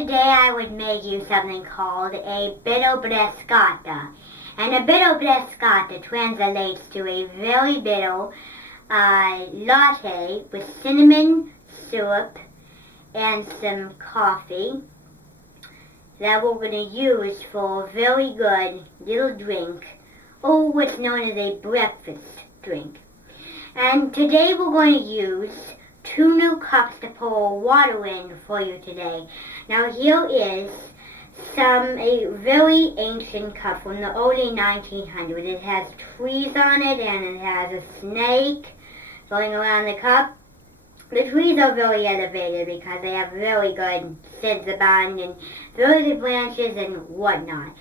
Today I would make you something called a bitter brescata. And a bitter brescata translates to a very bitter latte with cinnamon syrup and some coffee that we're going to use for a very good little drink, or what's known as a breakfast drink. And today we're going to use 2 new cups to pour water in for you today. Now here is a very ancient cup from the early 1900s. It has trees on it and it has a snake going around the cup. The trees are very elevated because they have very good sense of bond and very good branches and whatnot.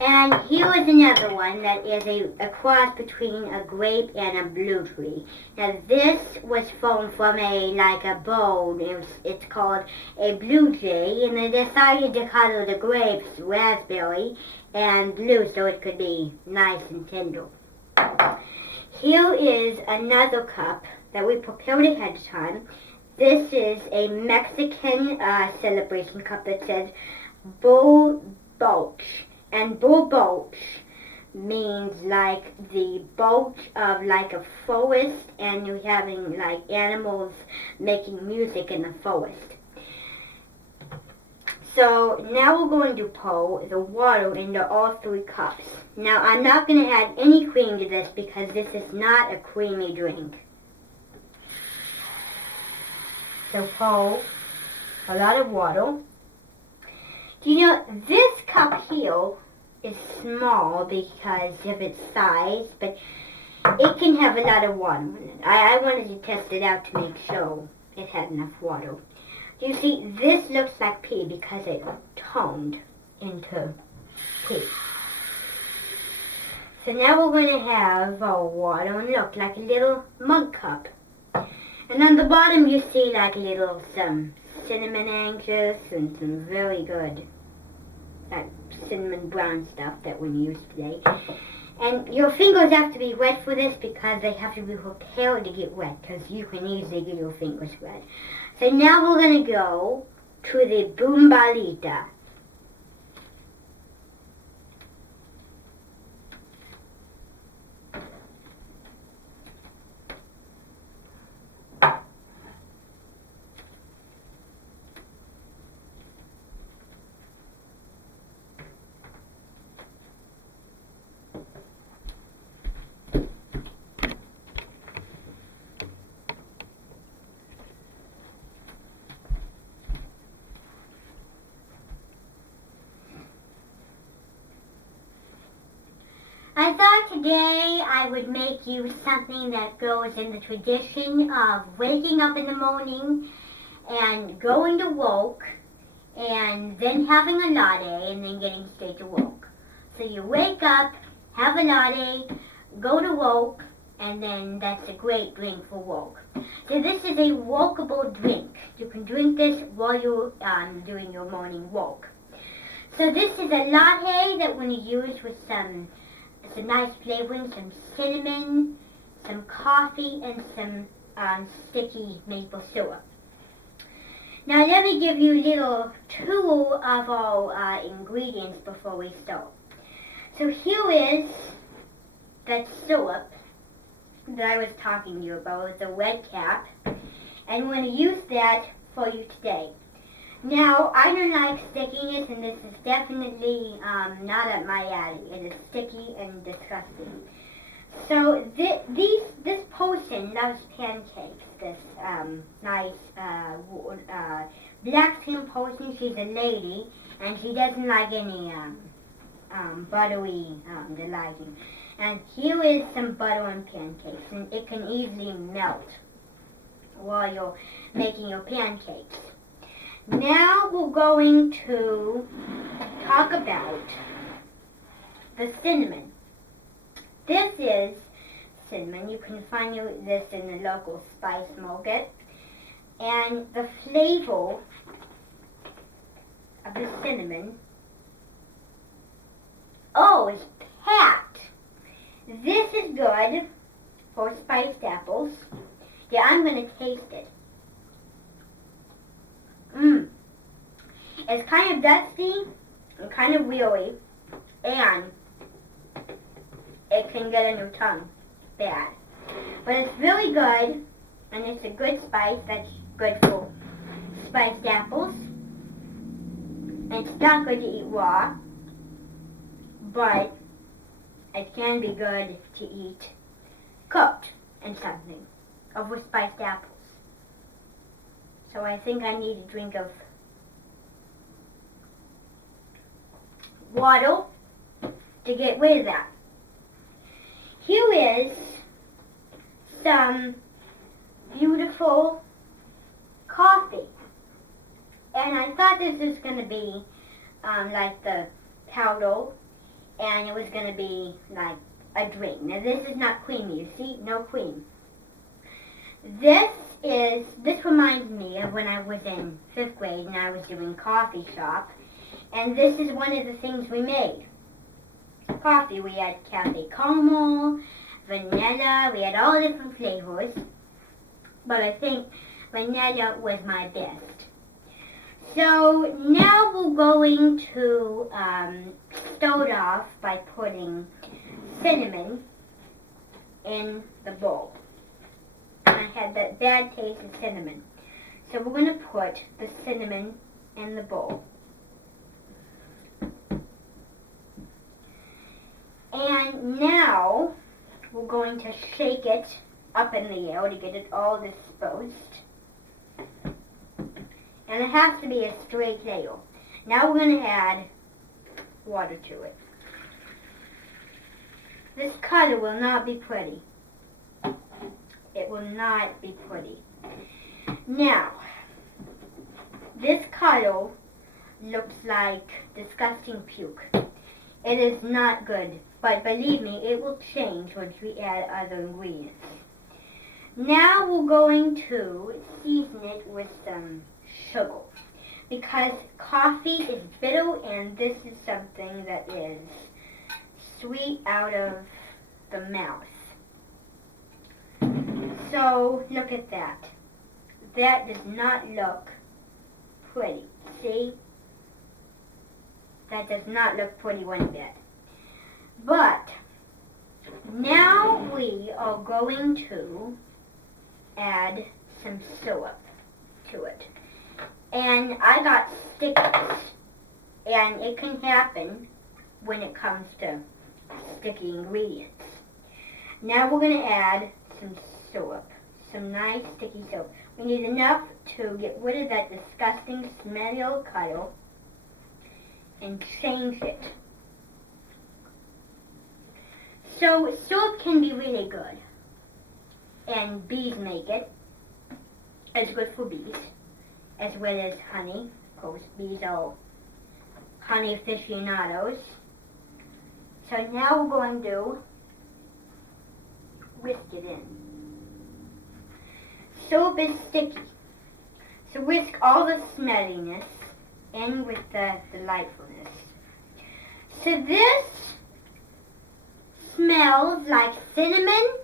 And here is another one that is a cross between a grape and a blue tree. Now this was formed from a bird. It's called a blue jay, and they decided to color the grapes raspberry and blue so it could be nice and tender. Here is another cup that we prepared ahead of time. This is a Mexican celebration cup that says Bull Bulch. And bull bulch means like the bulch of like a forest, and you're having like animals making music in the forest. So now we're going to pour the water into all 3 cups. Now I'm not going to add any cream to this because this is not a creamy drink. So pour a lot of water. You know, this cup here is small because of its size, but it can have a lot of water in it. I wanted to test it out to make sure it had enough water. You see, this looks like pee because it toned into pee. So now we're going to have our water and look like a little mug cup. And on the bottom you see like some cinnamon anxious and some very good cinnamon brown stuff that we use today. And your fingers have to be wet for this because they have to be prepared to get wet, because you can easily get your fingers wet. So now we're going to go to the bombalita. I thought today I would make you something that goes in the tradition of waking up in the morning and going to work and then having a latte and then getting straight to work. So you wake up, have a latte, go to work, and then that's a great drink for work. So this is a workable drink. You can drink this while you're doing your morning work. So this is a latte that we're going to use with some nice flavoring, some cinnamon, some coffee, and some sticky maple syrup. Now let me give you a little tour of our ingredients before we start. So here is that syrup that I was talking to you about with the red cap, and we're going to use that for you today. Now, I don't like stickiness, and this is definitely not up my alley. It is sticky and disgusting. So this person loves pancakes. This nice black skin person. She's a lady, and she doesn't like any buttery delighting. And here is some butter on pancakes, and it can easily melt while you're making your pancakes. Now we're going to talk about the cinnamon. This is cinnamon. You can find this in the local spice market. And the flavor of the cinnamon, is packed. This is good for spiced apples. Yeah, I'm going to taste it. It's kind of dusty and kind of wheelie, and it can get on your tongue bad. But it's really good, and it's a good spice that's good for spiced apples. And it's not good to eat raw, but it can be good to eat cooked in something over spiced apples. So I think I need a drink of water to get rid of that. Here is some beautiful coffee. And I thought this was going to be like the powder, and it was going to be like a drink. Now this is not creamy, you see? No cream. This reminds me of when I was in 5th grade and I was doing coffee shop. And this is one of the things we made. Coffee. We had cafe caramel, vanilla, we had all different flavors. But I think vanilla was my best. So now we're going to start off by putting cinnamon in the bowl. I had that bad taste of cinnamon. So we're going to put the cinnamon in the bowl. And now we're going to shake it up in the air to get it all disposed. And it has to be a straight layer. Now we're going to add water to it. This color will not be pretty. It will not be pretty. Now, this color looks like disgusting puke. It is not good, but believe me, it will change once we add other ingredients. Now we're going to season it with some sugar, because coffee is bitter and this is something that is sweet out of the mouth. So look at that. That does not look pretty. See? That does not look pretty one bit. But now we are going to add some syrup to it. And I got stickers. And it can happen when it comes to sticky ingredients. Now we're going to add some syrup. Some nice sticky syrup. We need enough to get rid of that disgusting smelly old color and change it. So syrup can be really good. And bees make it. It's good for bees. As well as honey. Of course, bees are honey aficionados. So now we're going to whisk it in. Syrup is sticky. So whisk all the smelliness in with the delightfulness. So this smells like cinnamon,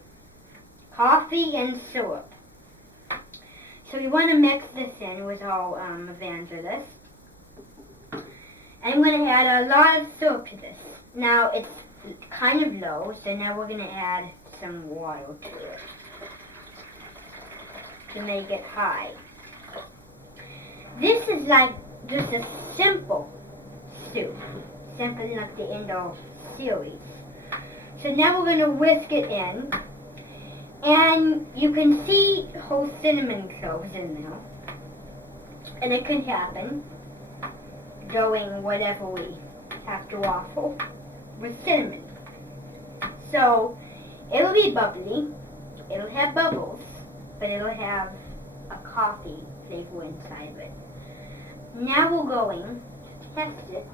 coffee, and syrup. So we want to mix this in with our evangelist. And I'm going to add a lot of syrup to this. Now it's kind of low, so now we're going to add some water to it to make it high. This is like just a simple soup. Simple enough to end our series. So now we're going to whisk it in. And you can see whole cinnamon cloves in there. And it can happen doing whatever we have to offer with cinnamon. So it'll be bubbly. It'll have bubbles. But it'll have a coffee flavor inside of it. Now we're going to test it.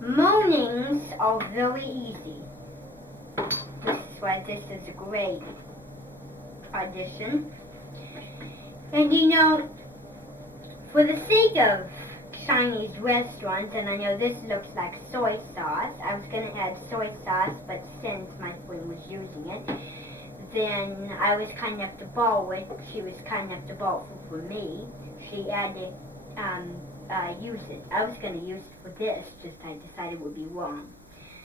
Mornings are very easy. This is why this is a great audition. And you know, for the sake of Chinese restaurants, and I know this looks like soy sauce, I was going to add soy sauce, but since my friend was using it, then I was kind enough to borrow it. She was kind enough to borrow it for me. actually add it, use it. I was going to use it for this, just I decided it would be wrong.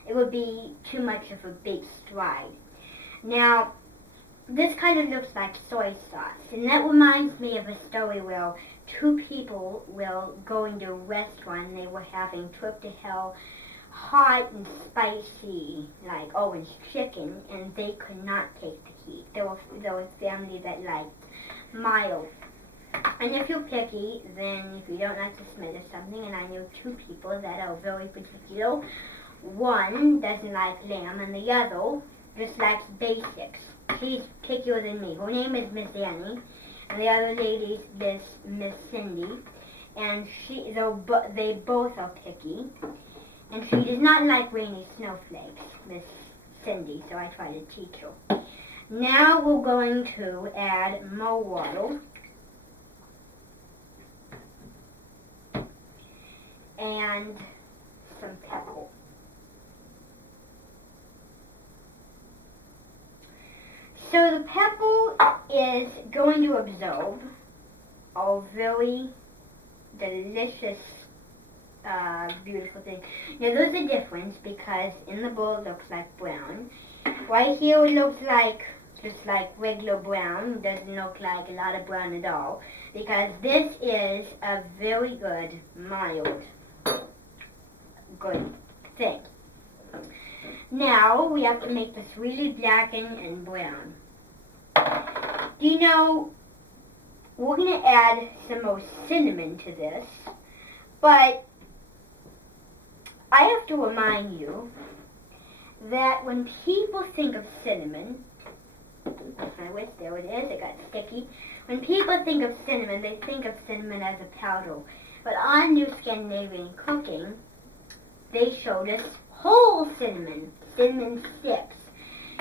It would be too much of a big stride. Now, this kind of looks like soy sauce, and that reminds me of a story where two people were going to a restaurant and they were having trip to hell hot and spicy, like orange chicken, and they could not take the heat. There was a family that liked mild. And if you're picky, then if you don't like the smell of something, and I know two people that are very particular, one doesn't like lamb and the other just likes basics. She's pickier than me. Her name is Miss Annie, and the other lady is Miss Cindy, and they both are picky. And she does not like rainy snowflakes, Miss Cindy, so I try to teach her. Now we're going to add more water. And some pepper. So the pepper is going to absorb a very delicious, beautiful thing. Now there's a difference because in the bowl it looks like brown. Right here it looks like just like regular brown. It doesn't look like a lot of brown at all because this is a very good, mild, good thing. Now we have to make this really blackened and brown. Do you know, we're going to add some more cinnamon to this, but I have to remind you that when people think of cinnamon, I wish there it is, it got sticky. When people think of cinnamon, they think of cinnamon as a powder. But on New Scandinavian Cooking, they showed us whole cinnamon, cinnamon sticks.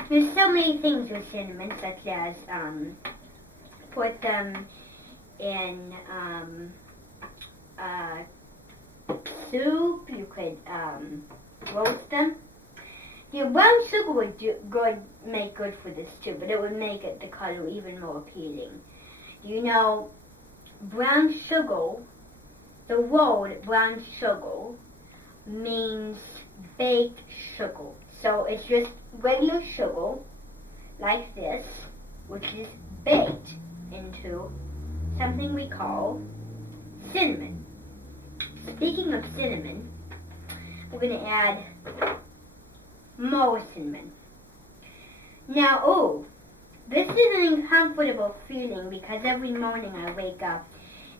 There's so many things with cinnamon, such as put them in soup. You could roast them. The brown sugar would make good for this too, but it would make the color even more appealing. You know, brown sugar, the word brown sugar means baked sugar. So it's just regular sugar, like this, which is baked into something we call cinnamon. Speaking of cinnamon, we're going to add more cinnamon. Now, this is an uncomfortable feeling because every morning I wake up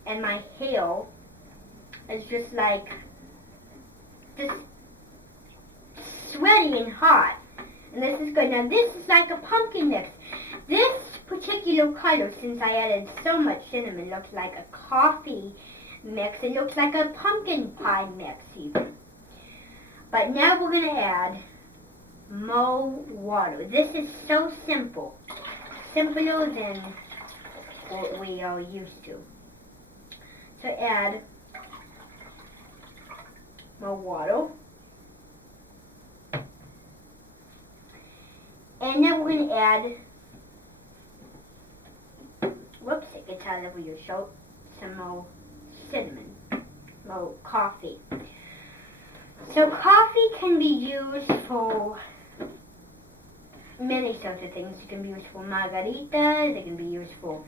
and my hair is just sweaty and hot. And this is good. Now this is like a pumpkin mix. This particular color, since I added so much cinnamon, looks like a coffee mix. It looks like a pumpkin pie mix even. But now we're going to add more water. This is so simple. Simpler than what we are used to. So add more water. And then we're going to add, whoops, it gets out over your shirt, some more cinnamon, more coffee. So coffee can be used for many sorts of things. It can be used for margaritas, it can be used for...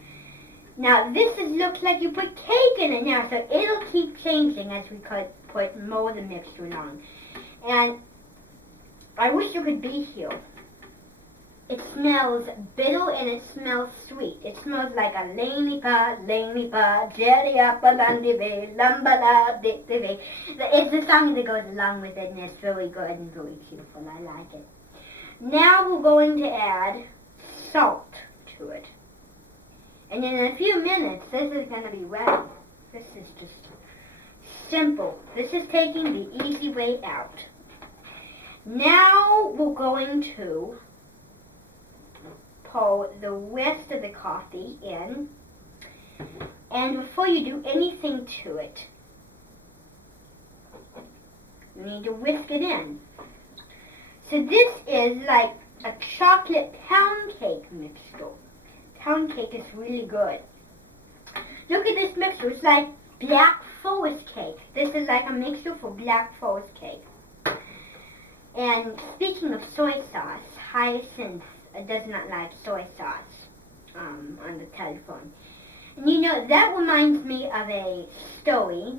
Now this looks like you put cake in it now, so it'll keep changing as we put more of the mixture along. And I wish you could be here. It smells bitter and it smells sweet. It smells like a lanipa, jerry apple landive, lambala dictive. It's the song that goes along with it, and it's very good and very beautiful. I like it. Now we're going to add salt to it. And in a few minutes, this is going to be ready. This is just simple. This is taking the easy way out. Now we're going to pour the rest of the coffee in, and before you do anything to it, you need to whisk it in. So this is like a chocolate pound cake mixture. Pound cake is really good. Look at this mixture. It's like black forest cake. This is like a mixture for black forest cake. And speaking of soy sauce, Hyacinth does not like soy sauce on the telephone. And you know, that reminds me of a story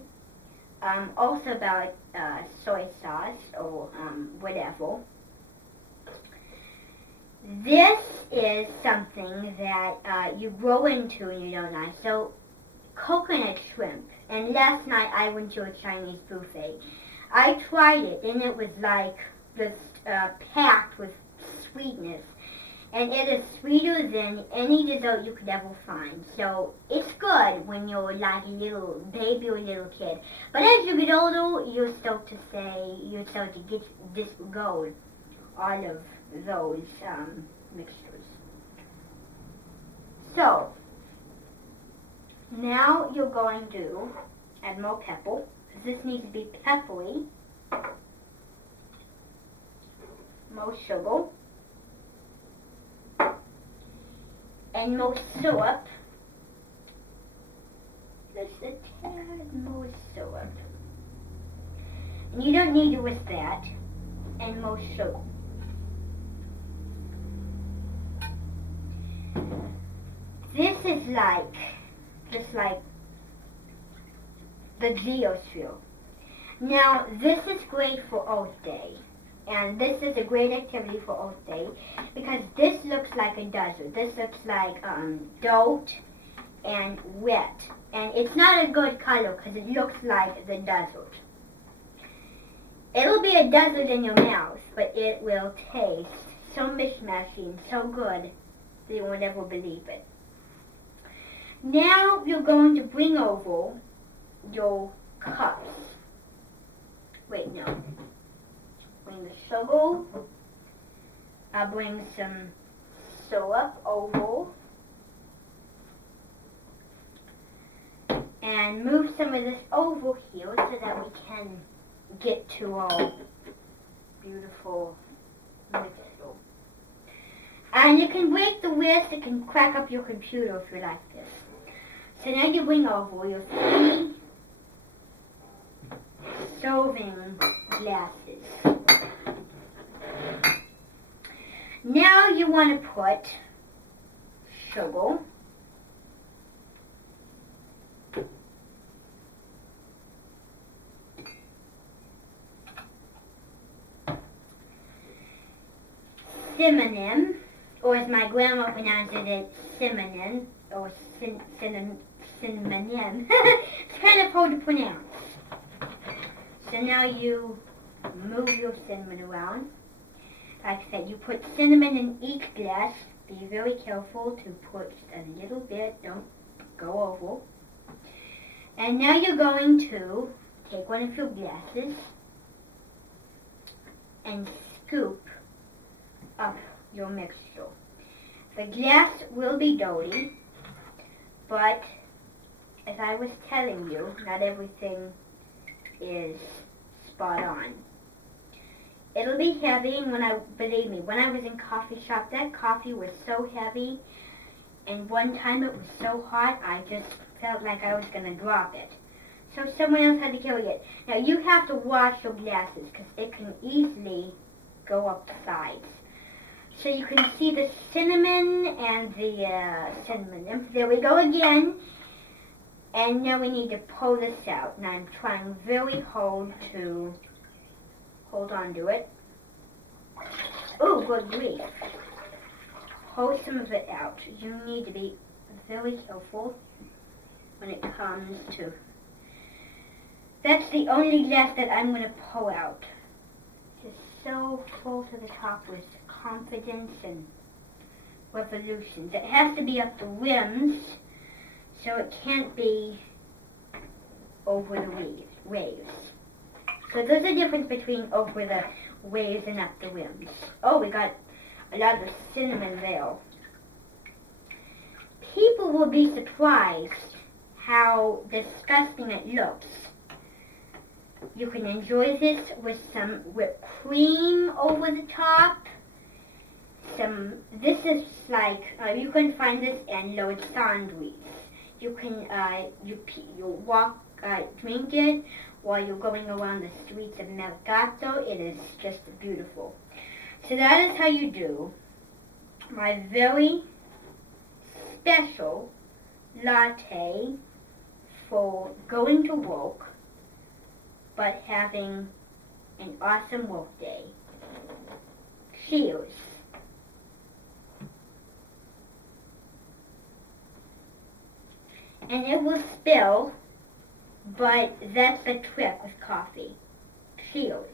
also about soy sauce or whatever. This is something that you grow into and you don't like. So, coconut shrimp. And last night I went to a Chinese buffet. I tried it and it was like just packed with sweetness. And it is sweeter than any dessert you could ever find. So it's good when you're like a little baby or a little kid. But as you get older, you start to disregard all of those mixtures. So now you're going to add more pepper. This needs to be peppery. More sugar. And more syrup. Just a tad more syrup. And you don't need to whisk that. And more sugar. This is just like the geosphere. Now, this is great for Earth Day. And this is a great activity for Earth Day because this looks like a desert. This looks like dirt and wet. And it's not a good color because it looks like the desert. It'll be a desert in your mouth, but it will taste so mishmashy and so good that you won't ever believe it. Now you're going to bring over your cups. Wait, no. Bring the sugar. I'll bring some syrup over. And move some of this over here so that we can get to our beautiful mixture. And you can break the wrist, it can crack up your computer if you like this. So now you bring over your 3 serving glasses. Now you want to put sugar. Cinnamon, or as my grandma pronounces it, cinnamon, or cinnamon. It's kind of hard to pronounce. So now you move your cinnamon around. Like I said, you put cinnamon in each glass. Be very careful to put a little bit, don't go over. And now you're going to take one of your glasses and scoop up your mixture. The glass will be dirty, but as I was telling you, not everything is spot on. It'll be heavy, and believe me, when I was in coffee shop, that coffee was so heavy, and one time it was so hot, I just felt like I was going to drop it. So someone else had to carry it. Now you have to wash your glasses, because it can easily go up the sides. So you can see the cinnamon and the cinnamon. There we go again. And now we need to pull this out. And I'm trying very hard to hold on to it. Oh, good grief. Pull some of it out. You need to be very careful when it comes to... That's the only glass that I'm going to pull out. Just so full to the top with confidence and revolutions. It has to be up the rims, so it can't be over the waves. So there's a difference between over the waves and up the rims. Oh, we got a lot of cinnamon there. People will be surprised how disgusting it looks. You can enjoy this with some whipped cream over the top. This is like, you can find this in Lord Sandwich. you can you walk, drink it while you're going around the streets of Mercato. It is just beautiful. So that is how you do my very special latte for going to work, but having an awesome work day. Cheers. And it will spill, but that's the trick with coffee. Cheers.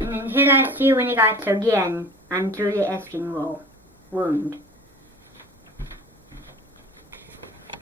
And until I see you when you guys again, I'm Julia Eskin Wound.